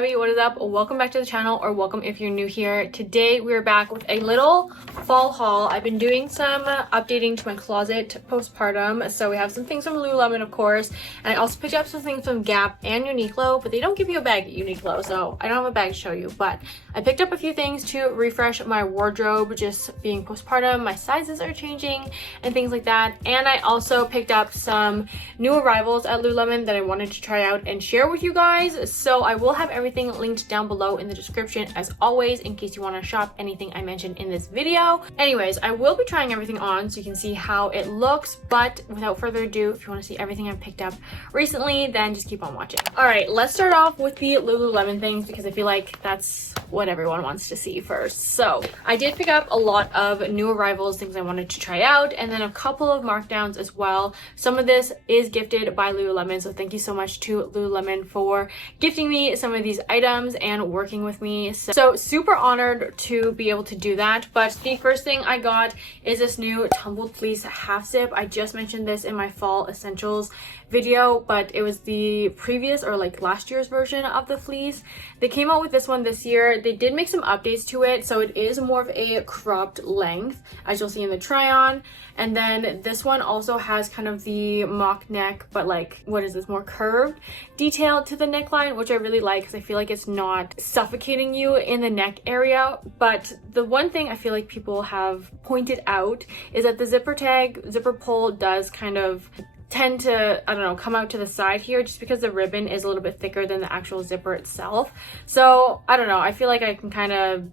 Gabby, what is up? Welcome back to the channel, or welcome if you're new here. Today we're back with a little fall haul. I've been doing some updating to my closet postpartum, so we have some things from Lululemon, of course, and I also picked up some things from Gap and Uniqlo, but they don't give you a bag at Uniqlo, so I don't have a bag to show you. But I picked up a few things to refresh my wardrobe, just being postpartum. My sizes are changing and things like that. And I also picked up some new arrivals at Lululemon that I wanted to try out and share with you guys. So I will have everything linked down below in the description as always, in case you want to shop anything I mentioned in this video. Anyways, I will be trying everything on so you can see how it looks, but without further ado, if you want to see everything I've picked up recently, then just keep on watching. All right, let's start off with the Lululemon things because I feel like that's what everyone wants to see first. So I did pick up a lot of new arrivals, things I wanted to try out, and then a couple of markdowns as well. Some of this is gifted by Lululemon, so thank you so much to Lululemon for gifting me some of these items and working with me. So super honored to be able to do that. But the first thing I got is this new Tumbled Fleece half zip. I just mentioned this in my fall essentials video, but it was the previous or like last year's version of the fleece. They came out with this one this year. They did make some updates to it, so it is more of a cropped length, as you'll see in the try on. And then this one also has kind of the mock neck, but like, what is this, more curved detail to the neckline, which I really like because I feel like it's not suffocating you in the neck area. But the one thing I feel like people have pointed out is that the zipper pull does kind of tend to, I don't know, come out to the side here just because the ribbon is a little bit thicker than the actual zipper itself. So I don't know, I feel like I can kind of,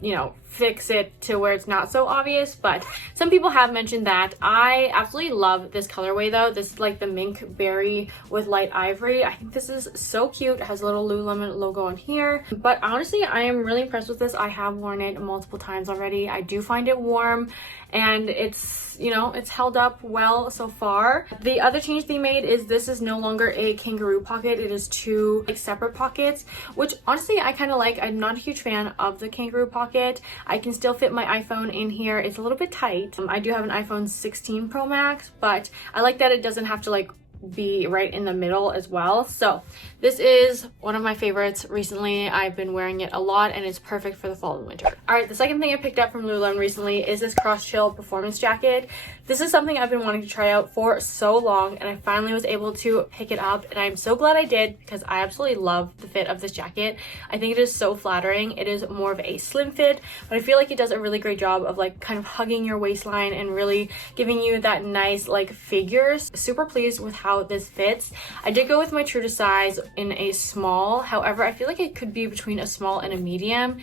you know, fix it to where it's not so obvious. But some people have mentioned that. I absolutely love this colorway though. This is like the mink berry with light ivory. I think this is so cute. It has a little Lululemon logo on here, but honestly I am really impressed with this. I have worn it multiple times already. I do find it warm and it's, you know, it's held up well so far. The other change they made is this is no longer a kangaroo pocket. It is two like separate pockets, which honestly I kind of like. I'm not a huge fan of the kangaroo pocket. I can still fit my iPhone in here. It's a little bit tight. I do have an iPhone 16 Pro Max, but I like that it doesn't have to like be right in the middle as well. So this is one of my favorites recently. I've been wearing it a lot and it's perfect for the fall and winter. All right, the second thing I picked up from Lululemon recently is this cross chill performance jacket. This is something I've been wanting to try out for so long, and I finally was able to pick it up, and I'm so glad I did because I absolutely love the fit of this jacket. I think it is so flattering. It is more of a slim fit, but I feel like it does a really great job of like kind of hugging your waistline and really giving you that nice like figure. Super pleased with how this fits. I did go with my true to size in a small. However, I feel like it could be between a small and a medium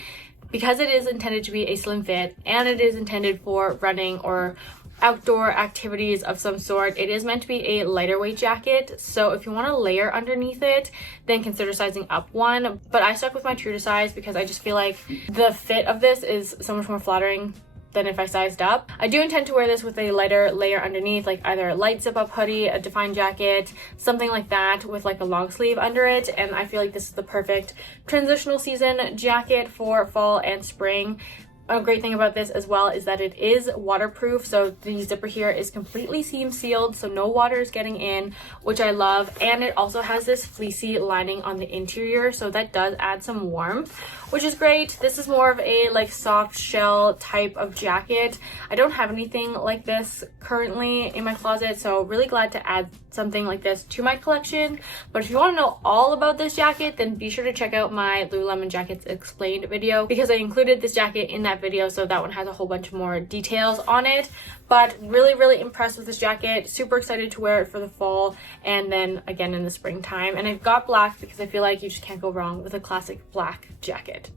because it is intended to be a slim fit and it is intended for running or outdoor activities of some sort. It is meant to be a lighter weight jacket, so if you want to layer underneath it, then consider sizing up one. But I stuck with my true to size because I just feel like the fit of this is so much more flattering than if I sized up. I do intend to wear this with a lighter layer underneath, like either a light zip up hoodie, a defined jacket, something like that with like a long sleeve under it. And I feel like this is the perfect transitional season jacket for fall and spring. A great thing about this as well is that it is waterproof, so the zipper here is completely seam sealed, so no water is getting in, which I love. And it also has this fleecy lining on the interior, so that does add some warmth, which is great. This is more of a like soft shell type of jacket. I don't have anything like this currently in my closet, so really glad to add something like this to my collection. But if you want to know all about this jacket, then be sure to check out my Lululemon Jackets Explained video because I included this jacket in that video, so that one has a whole bunch more details on it. But really impressed with this jacket. Super excited to wear it for the fall and then again in the springtime. And I've got black because I feel like you just can't go wrong with a classic black jacket.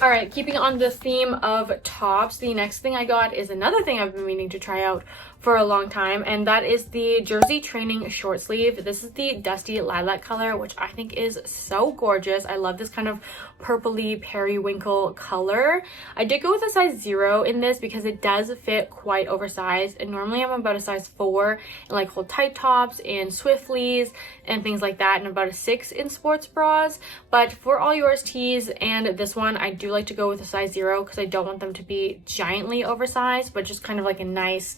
All right, keeping on the theme of tops, the next thing I got is another thing I've been meaning to try out for a long time, and that is the jersey training short sleeve. This is the dusty lilac color, which I think is so gorgeous. I love this kind of purpley periwinkle color. I did go with a size 0 in this because it does fit quite oversized, and normally I'm about a size 4 in like hold tight tops and Swifties and things like that, and about a 6 in sports bras. But for all yours tees and this one, I do like to go with a size 0 because I don't want them to be giantly oversized, but just kind of like a nice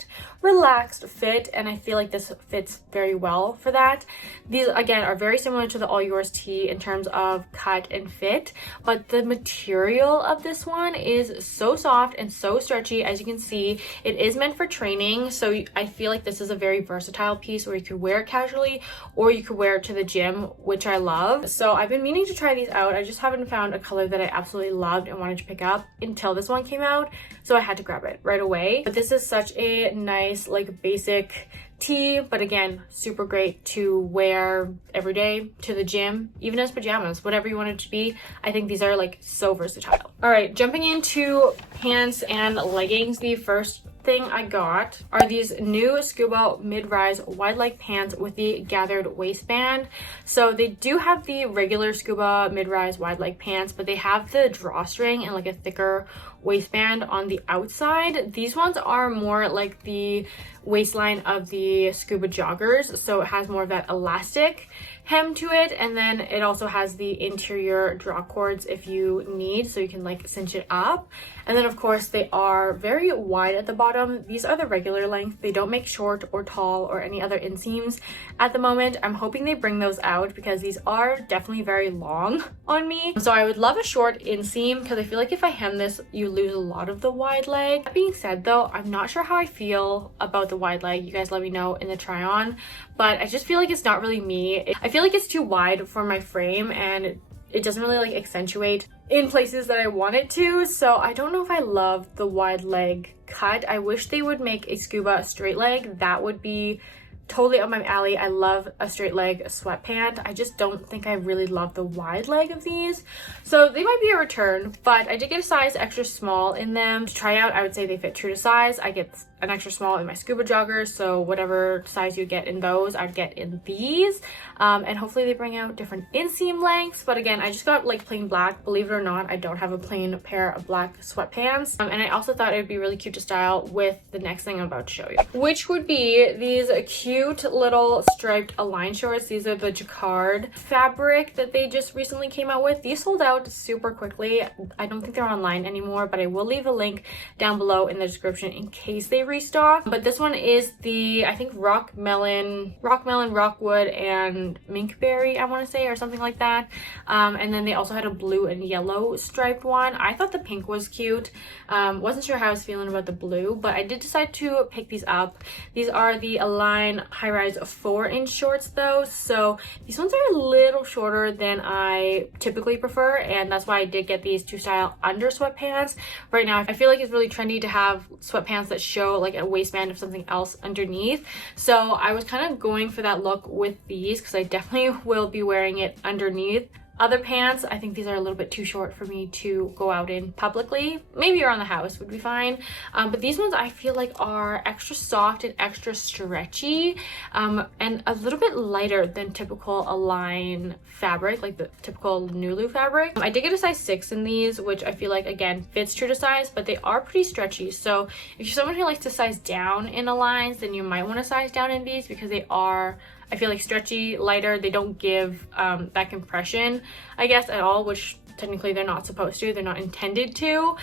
relaxed fit, and I feel like this fits very well for that. These again are very similar to the All Yours tee in terms of cut and fit, but the material of this one is so soft and so stretchy. As you can see, it is meant for training, so I feel like this is a very versatile piece where you could wear it casually or you could wear it to the gym, which I love. So I've been meaning to try these out. I just haven't found a color that I absolutely loved and wanted to pick up until this one came out, so I had to grab it right away. But this is such a nice like basic tee, but again, super great to wear every day, to the gym, even as pajamas, whatever you want it to be. I think these are like so versatile. All right, jumping into pants and leggings, the first thing I got are these new Scuba mid-rise wide leg pants with the gathered waistband. So they do have the regular Scuba mid-rise wide leg pants, but they have the drawstring and like a thicker waistband on the outside. These ones are more like the waistline of the Scuba joggers, so it has more of that elastic hem to it, and then it also has the interior draw cords if you need, so you can like cinch it up. And then of course they are very wide at the bottom. These are the regular length. They don't make short or tall or any other inseams at the moment. I'm hoping they bring those out because these are definitely very long on me. So I would love a short inseam because I feel like if I hem this, you lose a lot of the wide leg. That being said though, I'm not sure how I feel about the wide leg. You guys let me know in the try on, but I just feel like it's not really me. I feel like it's too wide for my frame and it doesn't really like accentuate in places that I want it to. So I don't know if I love the wide leg cut. I wish they would make a Scuba straight leg. That would be totally up my alley. I love a straight leg sweatpant. I just don't think I really love the wide leg of these. So they might be a return, but I did get a size extra small in them. To try out, I would say they fit true to size. I get an extra small in my Scuba joggers, so whatever size you get in those, I'd get in these. And hopefully they bring out different inseam lengths. But again, I just got like plain black. Believe it or not, I don't have a plain pair of black sweatpants. And I also thought it would be really cute to style with the next thing I'm about to show you, which would be these cute little striped Align shorts. These are the Jacquard fabric that they just recently came out with. These sold out super quickly. I don't think they're online anymore, but I will leave a link down below in the description in case they restock. But this one is the, I think rock melon, rockwood, and minkberry, I want to say, or something like that. And then they also had a blue and yellow striped one. I thought the pink was cute. Wasn't sure how I was feeling about the blue, but I did decide to pick these up. These are the Align high-rise 4-inch shorts though, so these ones are a little shorter than I typically prefer, and that's why I did get these to style under sweatpants. Right now I feel like it's really trendy to have sweatpants that show like a waistband of something else underneath, so I was kind of going for that look with these because I definitely will be wearing it underneath other pants. I think these are a little bit too short for me to go out in publicly. Maybe around the house would be fine. But these ones I feel like are extra soft and extra stretchy, and a little bit lighter than typical Align fabric, like the typical Nulu fabric. I did get a size 6 in these, which I feel like again fits true to size, but they are pretty stretchy. So if you're someone who likes to size down in Aligns, then you might want to size down in these because they are, I feel like, stretchy, lighter. They don't give that compression, I guess, at all, which technically they're not supposed to. They're not intended to,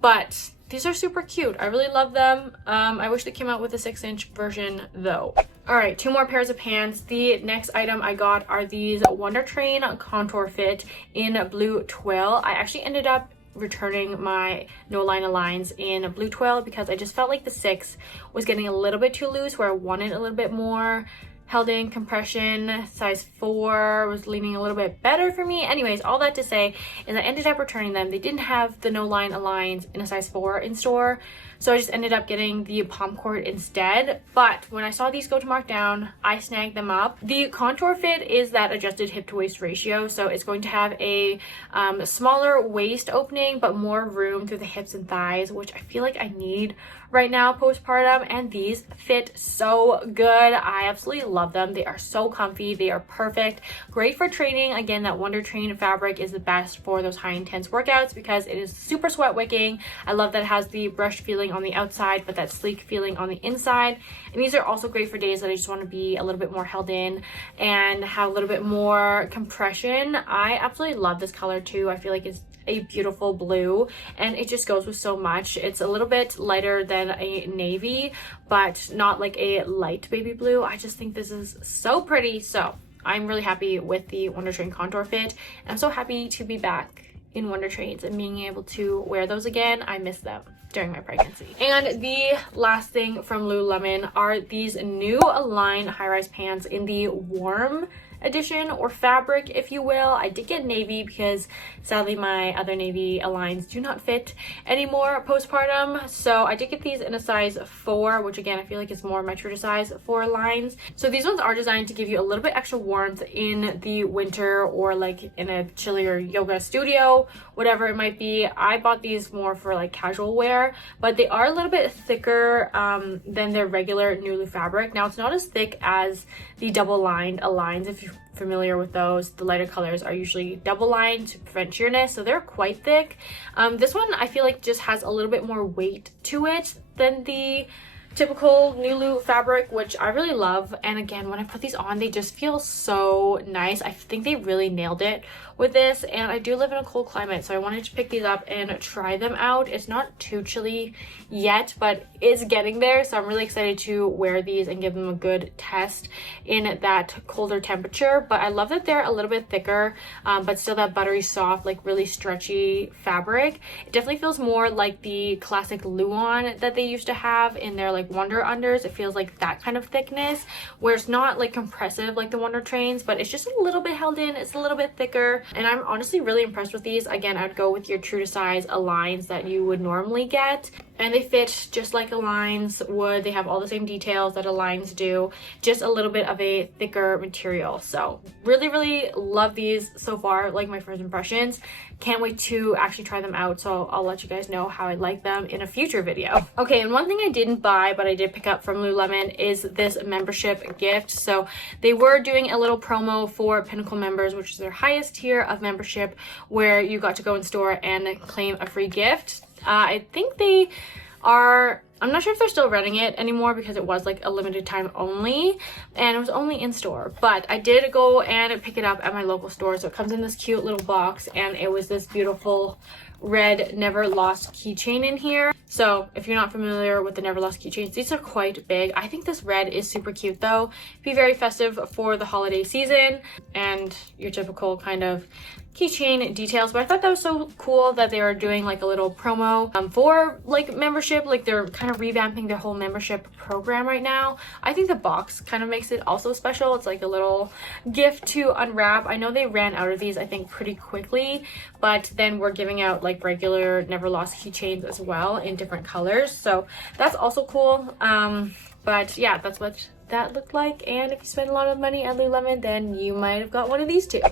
but these are super cute. I really love them. I wish they came out with a 6-inch version though. All right, 2 more pairs of pants. The next item I got are these Wunder Train Contour Fit in blue twill. I actually ended up returning my no line Aligns in blue twill because I just felt like the 6 was getting a little bit too loose, where I wanted a little bit more held in compression. Size 4 was leaning a little bit better for me. Anyways, all that to say is I ended up returning them. They didn't have the no line Aligns in a size 4 in store, so I just ended up getting the palm cord instead. But when I saw these go to markdown, I snagged them up. The contour fit is that adjusted hip to waist ratio, so it's going to have a smaller waist opening but more room through the hips and thighs, which I feel like I need right now postpartum, and these fit so good. I absolutely love them. They are so comfy. They are perfect. Great for training. Again, that Wunder Train fabric is the best for those high intense workouts because it is super sweat wicking. I love that it has the brushed feeling on the outside but that sleek feeling on the inside. And these are also great for days that I just want to be a little bit more held in and have a little bit more compression. I absolutely love this color too. I feel like it's a beautiful blue, and it just goes with so much. It's a little bit lighter than a navy, but not like a light baby blue. I just think this is so pretty. So I'm really happy with the Wunder Train contour fit. I'm so happy to be back in Wunder Trains and being able to wear those again. I miss them during my pregnancy. And the last thing from Lululemon are these new Align high-rise pants in the warm edition, or fabric if you will. I did get navy because sadly my other navy Aligns do not fit anymore postpartum, so I did get these in a size 4, which again I feel like is more my true to size for Aligns. So these ones are designed to give you a little bit extra warmth in the winter, or like in a chillier yoga studio, whatever it might be. I bought these more for like casual wear, but they are a little bit thicker than their regular Nulu fabric. Now it's not as thick as the double lined Aligns. If you're familiar with those, the lighter colors are usually double lined to prevent sheerness, so they're quite thick. This one I feel like just has a little bit more weight to it than the typical Nulu fabric, which I really love. And again, when I put these on, they just feel so nice. I think they really nailed it with this, and I do live in a cold climate, so I wanted to pick these up and try them out. It's not too chilly yet, but it's getting there, so I'm really excited to wear these and give them a good test in that colder temperature. But I love that they're a little bit thicker, but still that buttery soft, like really stretchy fabric. It definitely feels more like the classic Luon that they used to have in their like Wunder unders. It feels like that kind of thickness, where it's not like compressive like the Wunder Trains, but it's just a little bit held in. It's a little bit thicker, and I'm honestly really impressed with these. Again, I'd go with your true to size Aligns that you would normally get, and they fit just like Aligns would. They have all the same details that Aligns do, just a little bit of a thicker material. So really love these so far, like my first impressions. Can't wait to actually try them out, so I'll let you guys know how I like them in a future video. Okay, and one thing I didn't buy but I did pick up from Lululemon is this membership gift. So they were doing a little promo for Pinnacle members, which is their highest tier of membership, where you got to go in store and claim a free gift. I think they are, I'm not sure if they're still running it anymore because it was like a limited time only and it was only in store, but I did go and pick it up at my local store. So it comes in this cute little box, and it was this beautiful red never lost keychain in here. So if you're not familiar with the never lost keychains, these are quite big. I think this red is super cute though. Be very festive for the holiday season and your typical kind of keychain details. But I thought that was so cool that they were doing like a little promo for like membership. Like they're kind of revamping their whole membership program right now. I think the box kind of makes it also special. It's like a little gift to unwrap. I know they ran out of these I think pretty quickly, but then we're giving out like regular never lost keychains as well in different colors, so that's also cool. But yeah, that's what that looked like, and if you spend a lot of money at Lululemon, then you might have got one of these too.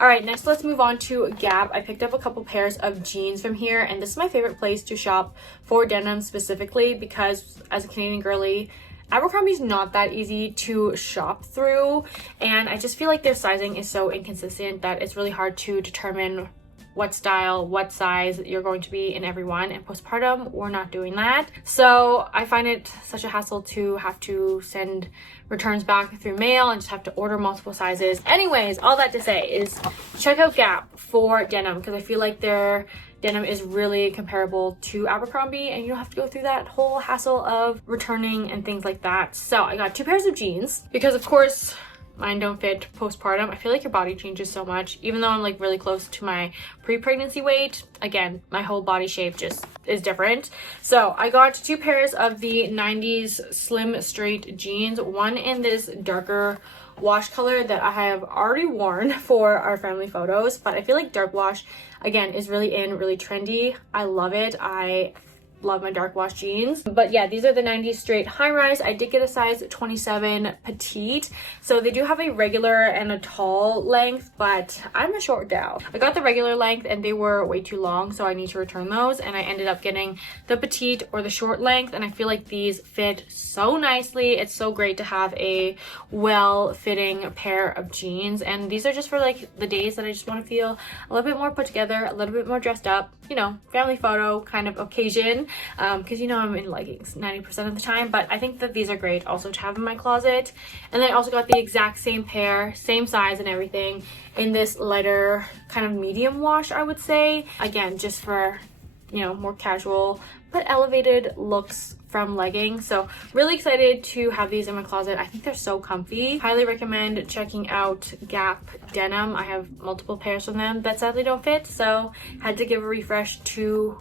All right, next let's move on to Gap. I picked up a couple pairs of jeans from here, and this is my favorite place to shop for denim specifically, because as a Canadian girly, Abercrombie's not that easy to shop through, and I just feel like their sizing is so inconsistent that it's really hard to determine what style, what size you're going to be in every one. And postpartum, we're not doing that. So I find it such a hassle to have to send returns back through mail and just have to order multiple sizes. Anyways, all that to say is check out Gap for denim, because I feel like their denim is really comparable to Abercrombie, and you don't have to go through that whole hassle of returning and things like that. So I got 2 pairs of jeans because of course mine don't fit postpartum. I feel like your body changes so much. Even though I'm like really close to my pre-pregnancy weight, again, my whole body shape just is different. So I got 2 pairs of the 90s slim straight jeans, one in this darker wash color that I have already worn for our family photos, but I feel like dark wash again is really in, really trendy. I love it. I love my dark wash jeans. But yeah, these are the 90s straight high rise. I did get a size 27 petite, so they do have a regular and a tall length, but I'm a short gal. I got the regular length and they were way too long, so I need to return those, and I ended up getting the petite or the short length, and I feel like these fit so nicely. It's so great to have a well-fitting pair of jeans, and these are just for like the days that I just want to feel a little bit more put together, a little bit more dressed up, you know, family photo kind of occasion. because you know I'm in leggings 90% of the time, but I think that these are great also to have in my closet. And then I also got the exact same pair, same size and everything, in this lighter kind of medium wash, I would say. Again, just for, you know, more casual but elevated looks from leggings. So really excited to have these in my closet. I think they're so comfy. Highly recommend checking out Gap Denim. I have multiple pairs from them that sadly don't fit, so had to give a refresh to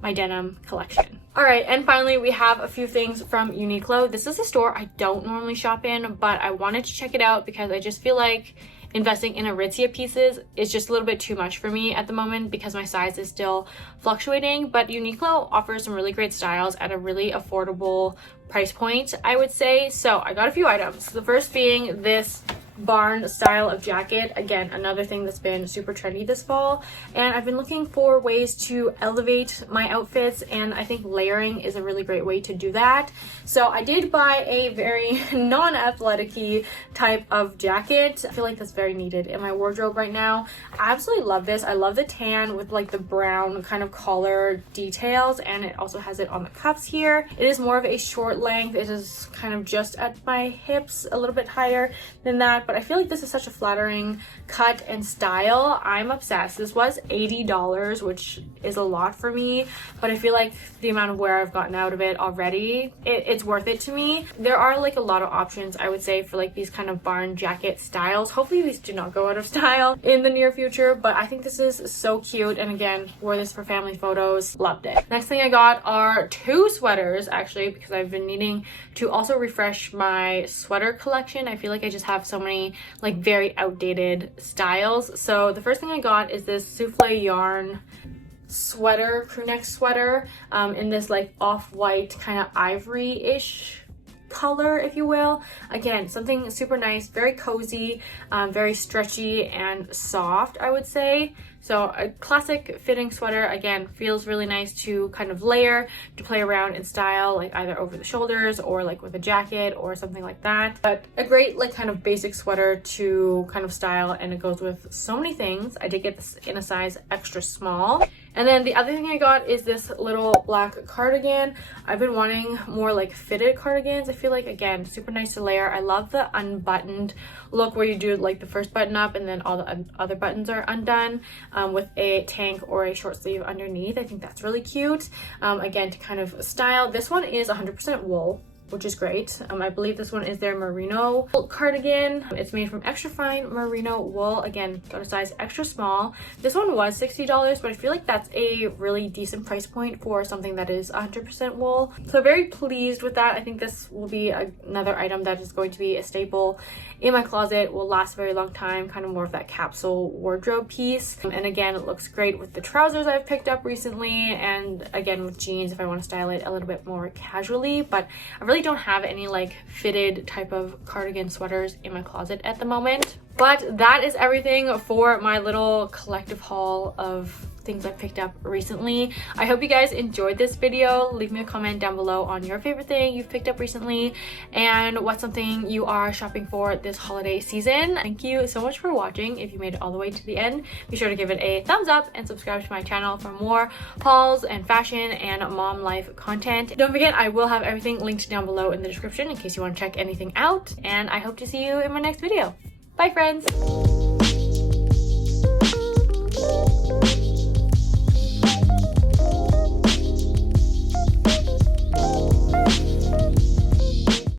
my denim collection. All right, and finally we have a few things from Uniqlo. This is a store I don't normally shop in, but I wanted to check it out because I just feel like investing in Aritzia pieces is just a little bit too much for me at the moment because my size is still fluctuating. But Uniqlo offers some really great styles at a really affordable price point, I would say. So I got a few items. The first being this barn style of jacket. Again, another thing that's been super trendy this fall, and I've been looking for ways to elevate my outfits, and I think layering is a really great way to do that. So I did buy a very non-athletic-y type of jacket. I feel like that's very needed in my wardrobe right now. I absolutely love this. I love the tan with like the brown kind of collar details, and it also has it on the cuffs here. It is more of a short length. It is kind of just at my hips, a little bit higher than that, but I feel like this is such a flattering cut and style. I'm obsessed. This was $80, which is a lot for me, but I feel like the amount of wear I've gotten out of it already, it's worth it to me. There are like a lot of options, I would say, for like these kind of barn jacket styles. Hopefully these do not go out of style in the near future, but I think this is so cute, and again, wore this for family photos. Loved it. Next thing I got are two sweaters, actually, because I've been needing to also refresh my sweater collection. I feel like I just have so many like very outdated styles. So the first thing I got is this souffle yarn sweater, crew neck sweater, in this like off-white kind of ivory-ish color, if you will. Again, something super nice, very cozy, very stretchy and soft, I would say. So a classic fitting sweater, again, feels really nice to kind of layer, to play around in style, like either over the shoulders or like with a jacket or something like that. But a great like kind of basic sweater to kind of style, and it goes with so many things. I did get this in a size extra small. And then the other thing I got is this little black cardigan. I've been wanting more like fitted cardigans. I feel like, again, super nice to layer. I love the unbuttoned look where you do like the first button up and then all the other buttons are undone, with a tank or a short sleeve underneath. I think that's really cute. Again, to kind of style. This one is 100% wool, which is great. I believe this one is their merino cardigan. It's made from extra fine merino wool. Again, got a size extra small. This one was $60, but I feel like that's a really decent price point for something that is 100% wool. So very pleased with that. I think this will be another item that is going to be a staple in my closet, will last a very long time, kind of more of that capsule wardrobe piece. And again, it looks great with the trousers I've picked up recently, and again with jeans if I want to style it a little bit more casually. But I really don't have any like fitted type of cardigan sweaters in my closet at the moment. But that is everything for my little collective haul of things I've picked up recently. I hope you guys enjoyed this video. Leave me a comment down below on your favorite thing you've picked up recently and what's something you are shopping for this holiday season. Thank you so much for watching. If you made it all the way to the end, be sure to give it a thumbs up and subscribe to my channel for more hauls and fashion and mom life content. Don't forget, I will have everything linked down below in the description in case you want to check anything out, and I hope to see you in my next video. Bye friends!